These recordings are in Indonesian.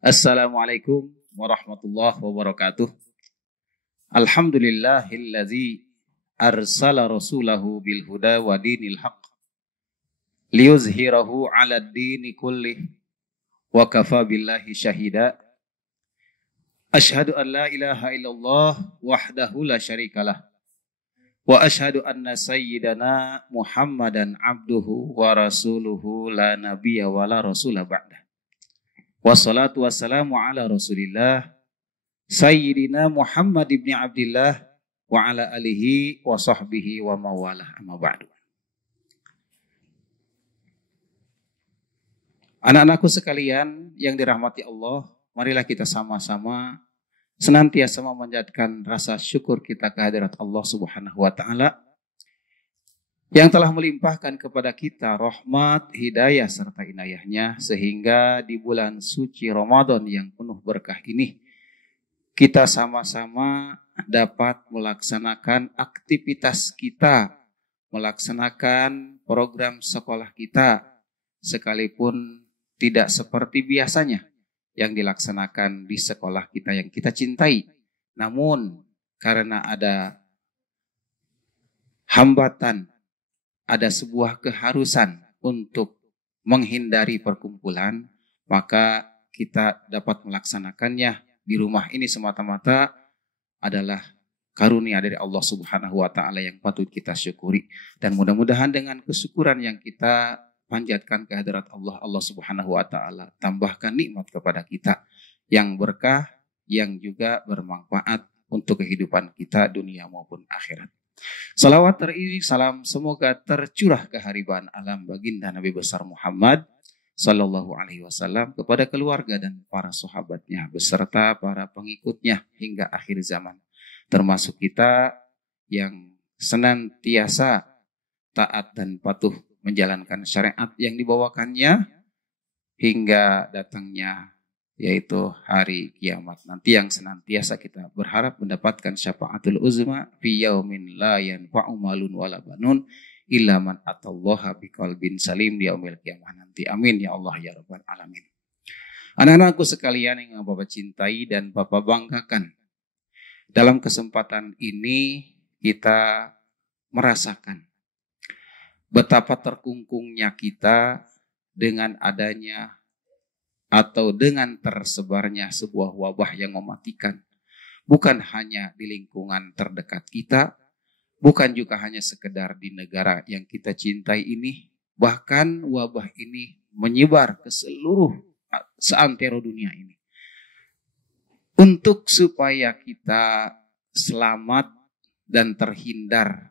Assalamualaikum warahmatullahi wabarakatuh. Alhamdulillahilladzi arsala rasulahu bil huda wa dinil haqq liyuzhirahu 'alad dini kullih wa kafa billahi syahida. Asyhadu an la ilaha illallah wahdahu la syarikalah wa asyhadu anna sayyidana Muhammadan abduhu wa rasuluhu la nabiyya wa la rasula ba'da. Wassalatu wassalamu ala rasulillah Sayyidina Muhammad ibn Abdillah wa ala alihi wa sahbihi wa mawalah amma ba'du. Anak-anakku sekalian yang dirahmati Allah, marilah kita sama-sama senantiasa memanjatkan rasa syukur kita kehadirat Allah Subhanahu wa ta'ala yang telah melimpahkan kepada kita rahmat, hidayah, serta inayahnya sehingga di bulan suci Ramadan yang penuh berkah ini kita sama-sama dapat melaksanakan aktivitas kita, melaksanakan program sekolah kita sekalipun tidak seperti biasanya yang dilaksanakan di sekolah kita yang kita cintai. Namun karena ada hambatan, ada sebuah keharusan untuk menghindari perkumpulan, maka kita dapat melaksanakannya di rumah ini semata-mata adalah karunia dari Allah Subhanahu wa ta'ala yang patut kita syukuri. Dan mudah-mudahan dengan kesyukuran yang kita panjatkan kehadirat Allah Subhanahu wa ta'ala, tambahkan nikmat kepada kita yang berkah, yang juga bermanfaat untuk kehidupan kita dunia maupun akhirat. Salawat teriring salam semoga tercurah keharibaan alam baginda Nabi besar Muhammad Sallallahu Alaihi Wasallam kepada keluarga dan para sahabatnya beserta para pengikutnya hingga akhir zaman, termasuk kita yang senantiasa taat dan patuh menjalankan syariat yang dibawakannya hingga datangnya yaitu hari kiamat nanti yang senantiasa kita berharap mendapatkan syafaatul uzma fi yaumin la yanfa'u malun wala banun illa man atallaha biqalbin salim di yaumil kiamah nanti. Amin ya Allah ya rabbal alamin. Anak-anakku sekalian yang Bapak cintai dan Bapak banggakan, dalam kesempatan ini kita merasakan betapa terkungkungnya kita dengan adanya atau dengan tersebarnya sebuah wabah yang mematikan. Bukan hanya di lingkungan terdekat kita, bukan juga hanya sekedar di negara yang kita cintai ini, bahkan wabah ini menyebar ke seluruh seantero dunia ini. Untuk supaya kita selamat dan terhindar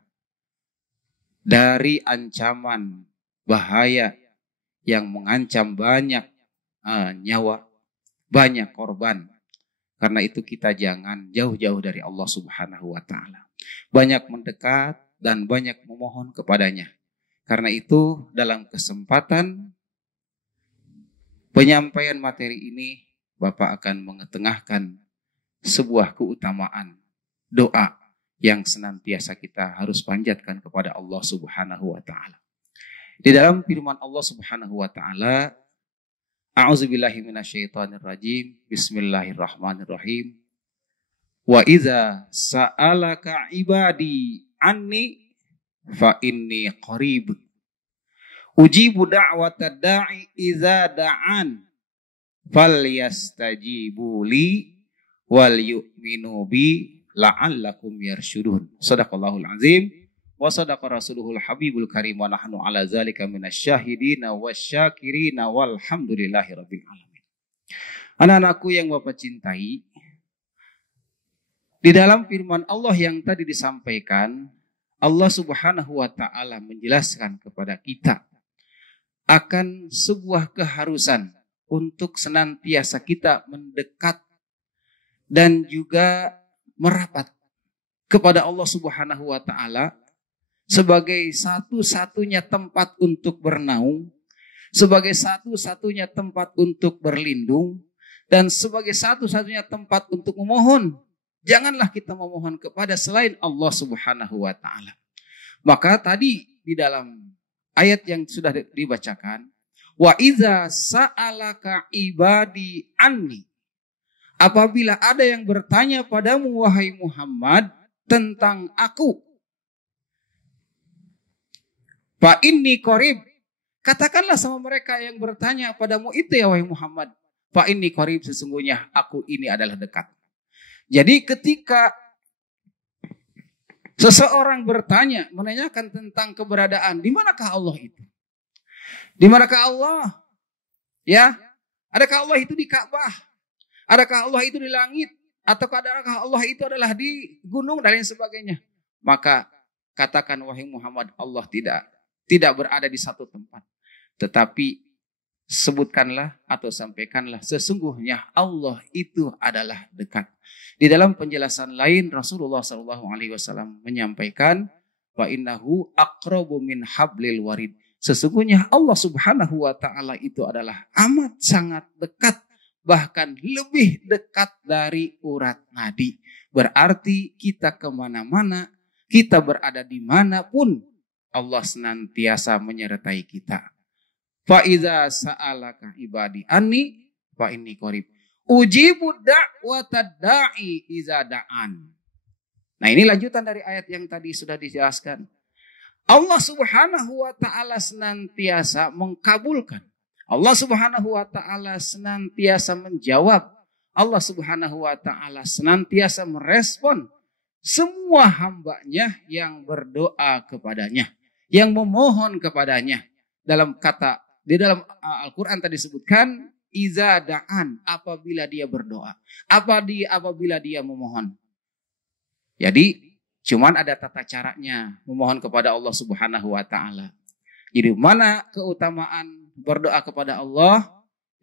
dari ancaman bahaya yang mengancam banyak nyawa, banyak korban. Karena itu kita jangan jauh-jauh dari Allah Subhanahu wa ta'ala. Banyak mendekat dan banyak memohon kepadanya. Karena itu dalam kesempatan penyampaian materi ini, Bapak akan mengetengahkan sebuah keutamaan doa yang senantiasa kita harus panjatkan kepada Allah Subhanahu wa ta'ala. Di dalam firman Allah Subhanahu wa ta'ala, A'udzubillahi minasyaitonirrajim. Bismillahirrahmanirrahim. Wa idza sa'alaka ibadi anni fa inni qarib. Ujibu da'watad da'i idza da'an. Falyastajibu li wal yu'minu bi la'allakum yarsyudun. Shadaqallahul azim. Wa sadaqa rasuluhul habibul karim wa nahnu ala zalika minasyahidina wasyakirina walhamdulillahi rabbil alamin. Anak-anakku yang Bapak cintai, di dalam firman Allah yang tadi disampaikan, Allah Subhanahu wa ta'ala menjelaskan kepada kita akan sebuah keharusan untuk senantiasa kita mendekat dan juga merapat kepada Allah Subhanahu wa ta'ala sebagai satu-satunya tempat untuk bernaung, sebagai satu-satunya tempat untuk berlindung, dan sebagai satu-satunya tempat untuk memohon Janganlah kita memohon kepada selain Allah Subhanahu wa taala. Maka tadi di dalam ayat yang sudah dibacakan, wa iza sa'alaka ibadi anni. Apabila ada yang bertanya padamu wahai Muhammad tentang aku, fa inni qarib. Katakanlah sama mereka yang bertanya padamu itu ya wahai Muhammad, fa inni qarib, sesungguhnya aku ini adalah dekat. Jadi ketika seseorang bertanya, menanyakan tentang keberadaan, di manakah Allah itu? Di manakah Allah? Ya, adakah Allah itu di Ka'bah? Adakah Allah itu di langit? Atau adakah Allah itu adalah di gunung dan lain sebagainya? Maka katakan wahai Muhammad, Allah tidak berada di satu tempat. Tetapi sebutkanlah atau sampaikanlah sesungguhnya Allah itu adalah dekat. Di dalam penjelasan lain Rasulullah SAW menyampaikan, wa innahu aqrabu min hablil warid. Sesungguhnya Allah Subhanahu wa taala itu adalah amat sangat dekat, bahkan lebih dekat dari urat nadi. Berarti kita kemana-mana, kita berada dimanapun, Allah senantiasa menyertai kita. Fa iza sa'alaka ibadi anni fa inni qarib. Ujibu da'watad da'i iza da'an. Nah, ini lanjutan dari ayat yang tadi sudah dijelaskan. Allah Subhanahu wa taala senantiasa mengkabulkan. Allah Subhanahu wa taala senantiasa menjawab. Allah Subhanahu wa taala senantiasa merespon semua hambanya yang berdoa kepadanya, yang memohon kepadanya. Di dalam Al-Quran tadi disebutkan iza da'an, apabila dia berdoa, apabila dia memohon. Jadi cuman ada tata caranya memohon kepada Allah Subhanahu wa taala. Jadi mana keutamaan berdoa kepada Allah?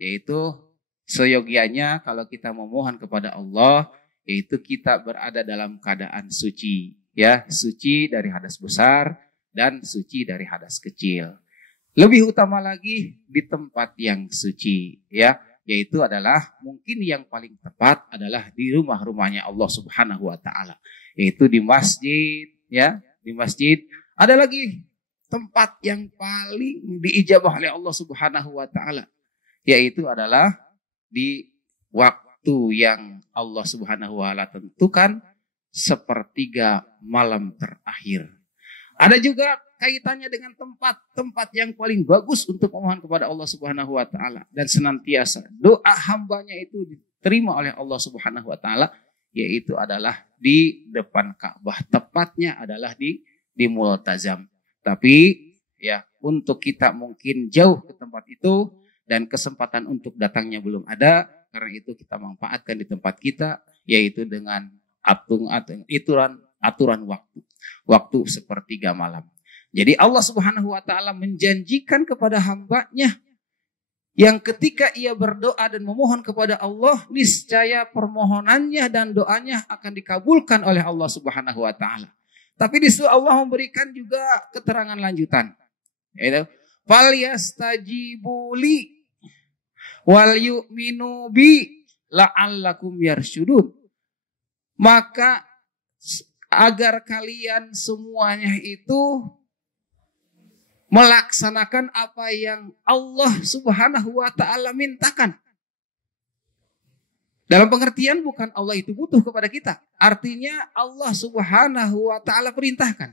Yaitu seyogianya kalau kita memohon kepada Allah, yaitu kita berada dalam keadaan suci, ya, suci dari hadas besar dan suci dari hadas kecil. Lebih utama lagi di tempat yang suci, ya, yaitu adalah mungkin yang paling tepat adalah di rumah-rumahnya Allah Subhanahu wa taala, yaitu di masjid, ya, di masjid. Ada lagi tempat yang paling diijabah oleh Allah Subhanahu wa taala, yaitu adalah di waktu yang Allah Subhanahu wa taala tentukan, sepertiga malam terakhir. Ada juga kaitannya dengan tempat yang paling bagus untuk memohon kepada Allah Subhanahu wa taala, dan senantiasa doa hambanya itu diterima oleh Allah Subhanahu wa taala, yaitu adalah di depan Ka'bah, tepatnya adalah di Multazam. Tapi ya, untuk kita mungkin jauh ke tempat itu dan kesempatan untuk datangnya belum ada, karena itu kita manfaatkan di tempat kita, yaitu dengan aturan waktu sepertiga malam. Jadi Allah Subhanahu wa taala menjanjikan kepada hambanya yang ketika ia berdoa dan memohon kepada Allah, niscaya permohonannya dan doanya akan dikabulkan oleh Allah Subhanahu wa taala. Tapi di situ Allah memberikan juga keterangan lanjutan, yaitu falyastajibu li wal yu'minu bi la'allakum yarsyudun. Maka agar kalian semuanya itu melaksanakan apa yang Allah Subhanahu wa taala mintakan. Dalam pengertian bukan Allah itu butuh kepada kita. Artinya Allah Subhanahu wa taala perintahkan.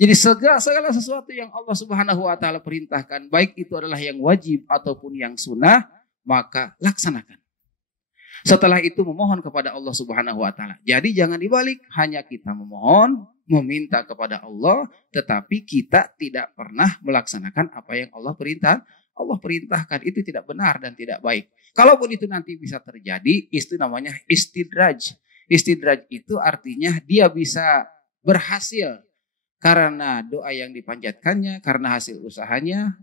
Jadi segala sesuatu yang Allah Subhanahu wa taala perintahkan, baik itu adalah yang wajib ataupun yang sunnah, maka laksanakan. Setelah itu memohon kepada Allah Subhanahu wa taala. Jadi jangan dibalik, hanya kita memohon, meminta kepada Allah, tetapi kita tidak pernah melaksanakan apa yang Allah perintahkan. Itu tidak benar dan tidak baik. Kalaupun itu nanti bisa terjadi, itu namanya istidraj. Istidraj itu artinya dia bisa berhasil karena doa yang dipanjatkannya, karena hasil usahanya,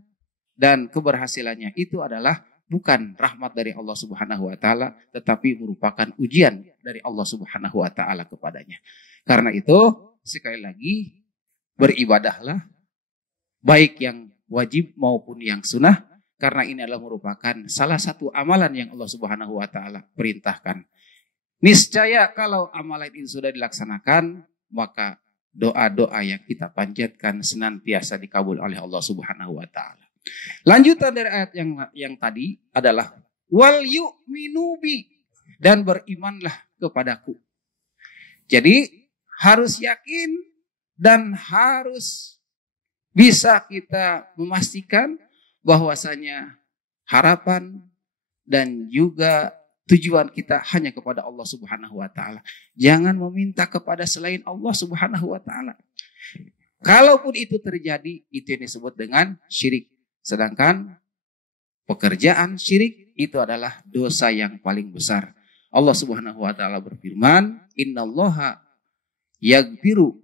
dan keberhasilannya itu adalah bukan rahmat dari Allah Subhanahu wa taala, tetapi merupakan ujian dari Allah Subhanahu wa taala kepadanya. Karena itu, sekali lagi, beribadahlah baik yang wajib maupun yang sunnah, karena ini adalah merupakan salah satu amalan yang Allah Subhanahu wa taala perintahkan. Niscaya kalau amalan itu sudah dilaksanakan, maka doa-doa yang kita panjatkan senantiasa dikabul oleh Allah Subhanahu wa taala. Lanjutan dari ayat yang tadi adalah wal yu'minu bi, dan berimanlah kepadaku. Jadi harus yakin dan harus bisa kita memastikan bahwasanya harapan dan juga tujuan kita hanya kepada Allah Subhanahu wa taala. Jangan meminta kepada selain Allah Subhanahu wa taala. Kalaupun itu terjadi, itu yang disebut dengan syirik. Sedangkan pekerjaan syirik itu adalah dosa yang paling besar. Allah Subhanahu wa taala berfirman, "Innallaha yaghfiru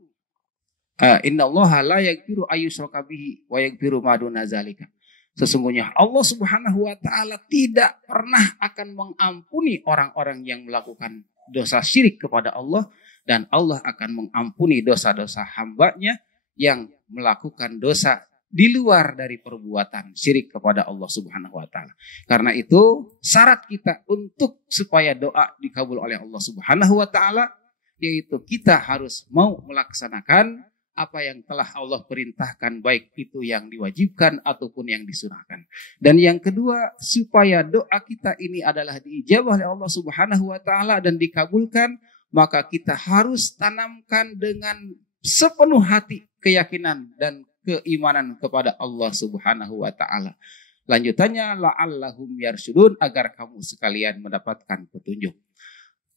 innallaha la yaghfiru ayyushraka bihi wa yaghfiru ma duna zalika." Sesungguhnya Allah Subhanahu wa taala tidak pernah akan mengampuni orang-orang yang melakukan dosa syirik kepada Allah, dan Allah akan mengampuni dosa-dosa hambanya yang melakukan dosa di luar dari perbuatan syirik kepada Allah Subhanahu wa taala. Karena itu syarat kita untuk supaya doa dikabul oleh Allah Subhanahu wa taala, yaitu kita harus mau melaksanakan apa yang telah Allah perintahkan, baik itu yang diwajibkan ataupun yang disunahkan. Dan yang kedua, supaya doa kita ini adalah diijabah oleh Allah Subhanahu wa taala dan dikabulkan, maka kita harus tanamkan dengan sepenuh hati keyakinan dan keimanan kepada Allah Subhanahu wa taala. Lanjutannya, la'allahum yarsyudun, agar kamu sekalian mendapatkan petunjuk.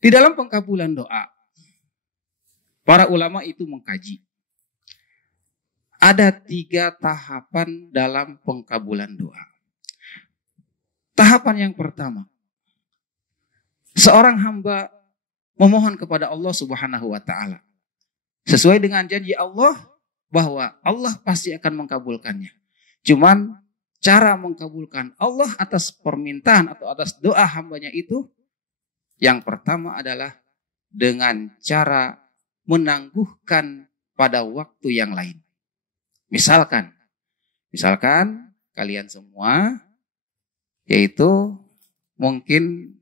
Di dalam pengkabulan doa, para ulama itu mengkaji. Ada 3 tahapan dalam pengkabulan doa. Tahapan yang pertama, seorang hamba memohon kepada Allah Subhanahu wa taala sesuai dengan janji Allah bahwa Allah pasti akan mengkabulkannya. Cuman cara mengkabulkan Allah atas permintaan atau atas doa hambanya itu, yang pertama adalah dengan cara menangguhkan pada waktu yang lain. Misalkan kalian semua yaitu mungkin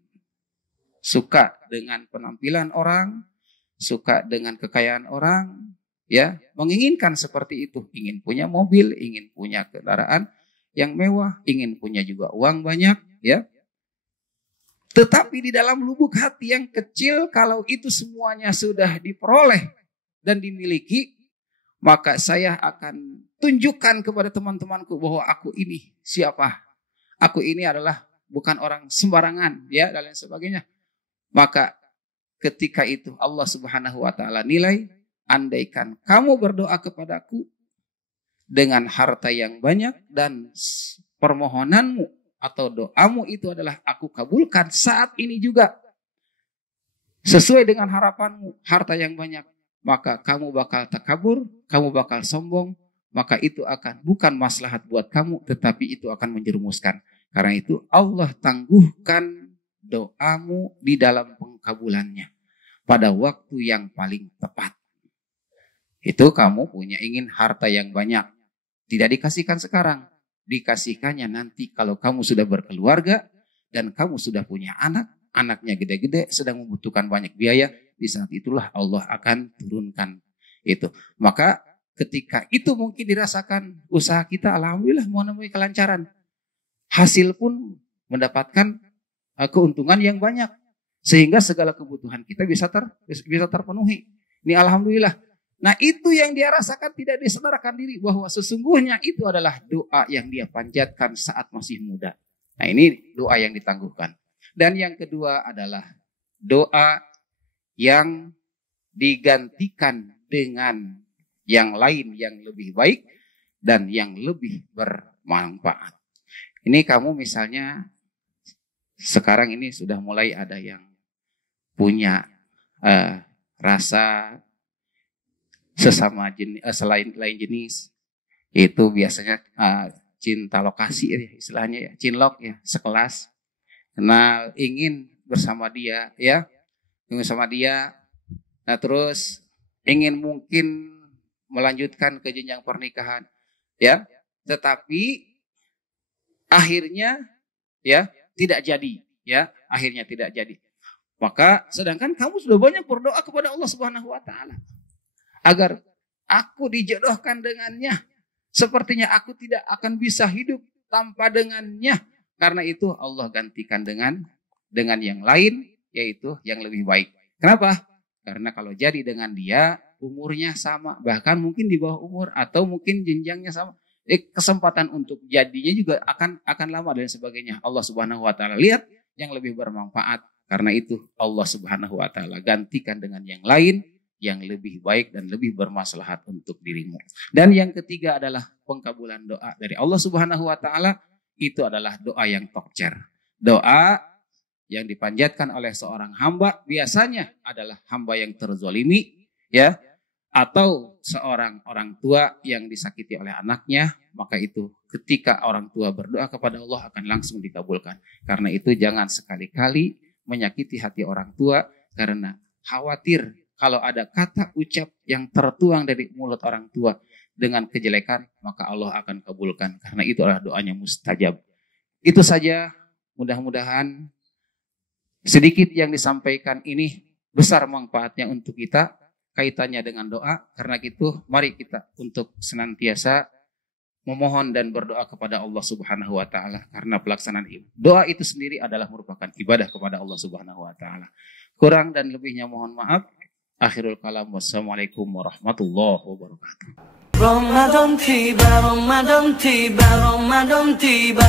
suka dengan penampilan orang, suka dengan kekayaan orang, ya, menginginkan seperti itu, ingin punya mobil, ingin punya kendaraan yang mewah, ingin punya juga uang banyak, ya. Tetapi di dalam lubuk hati yang kecil, kalau itu semuanya sudah diperoleh dan dimiliki, maka saya akan tunjukkan kepada teman-temanku bahwa aku ini siapa. Aku ini adalah bukan orang sembarangan, ya, dan lain sebagainya. Maka ketika itu Allah Subhanahu wa taala nilai, andaikan kamu berdoa kepadaku dengan harta yang banyak dan permohonanmu atau doamu itu adalah aku kabulkan saat ini juga sesuai dengan harapanmu, harta yang banyak, maka kamu bakal takabur, kamu bakal sombong, maka itu akan bukan maslahat buat kamu, tetapi itu akan menjerumuskan. Karena itu Allah tangguhkan doamu di dalam pengkabulannya pada waktu yang paling tepat. Itu kamu punya ingin harta yang banyak, tidak dikasihkan sekarang, dikasihkannya nanti kalau kamu sudah berkeluarga dan kamu sudah punya anak, anaknya gede-gede, sedang membutuhkan banyak biaya, di saat itulah Allah akan turunkan itu. Maka ketika itu mungkin dirasakan usaha kita, alhamdulillah menemui kelancaran, hasil pun mendapatkan keuntungan yang banyak, sehingga segala kebutuhan kita bisa terpenuhi. Ini alhamdulillah. Nah, itu yang dia rasakan, tidak disadarkan diri bahwa sesungguhnya itu adalah doa yang dia panjatkan saat masih muda. Nah, ini doa yang ditangguhkan. Dan yang kedua adalah doa yang digantikan dengan yang lain yang lebih baik dan yang lebih bermanfaat. Ini kamu misalnya sekarang ini sudah mulai ada yang punya rasa sesama jenis, lain jenis, itu biasanya cinta lokasi ya, istilahnya ya, cinlok ya, sekelas, kenal, ingin bersama dia, ya, ingin bersama dia. Nah, terus ingin mungkin melanjutkan ke jenjang pernikahan, ya, tetapi akhirnya ya tidak jadi, ya, akhirnya tidak jadi. Maka sedangkan kamu sudah banyak berdoa kepada Allah Subhanahu wa taala agar aku dijodohkan dengannya. Sepertinya aku tidak akan bisa hidup tanpa dengannya. Karena itu Allah gantikan dengan yang lain, yaitu yang lebih baik. Kenapa? Karena kalau jadi dengan dia, umurnya sama, bahkan mungkin di bawah umur atau mungkin jenjangnya sama. Kesempatan untuk jadinya juga akan lama dan sebagainya. Allah Subhanahu wa taala lihat yang lebih bermanfaat. Karena itu Allah Subhanahu wa taala gantikan dengan yang lain yang lebih baik dan lebih bermaslahat untuk dirimu. Dan yang ketiga adalah pengkabulan doa dari Allah Subhanahu wa taala, itu adalah doa yang tokcer. Doa yang dipanjatkan oleh seorang hamba biasanya adalah hamba yang terzolimi, ya, atau seorang orang tua yang disakiti oleh anaknya. Maka itu ketika orang tua berdoa kepada Allah akan langsung dikabulkan. Karena itu jangan sekali-kali menyakiti hati orang tua, karena khawatir kalau ada kata ucap yang tertuang dari mulut orang tua dengan kejelekan, maka Allah akan kabulkan. Karena itu adalah doanya mustajab. Itu saja, mudah-mudahan sedikit yang disampaikan ini besar manfaatnya untuk kita, kaitannya dengan doa. Karena itu mari kita untuk senantiasa memohon dan berdoa kepada Allah Subhanahu wa taala, karena pelaksanaan doa itu sendiri adalah merupakan ibadah kepada Allah Subhanahu wa taala. Kurang dan lebihnya mohon maaf. Akhirul kalam, wassalamualaikum warahmatullahi wabarakatuh. Ramadan tiba, Ramadan tiba, Ramadan tiba.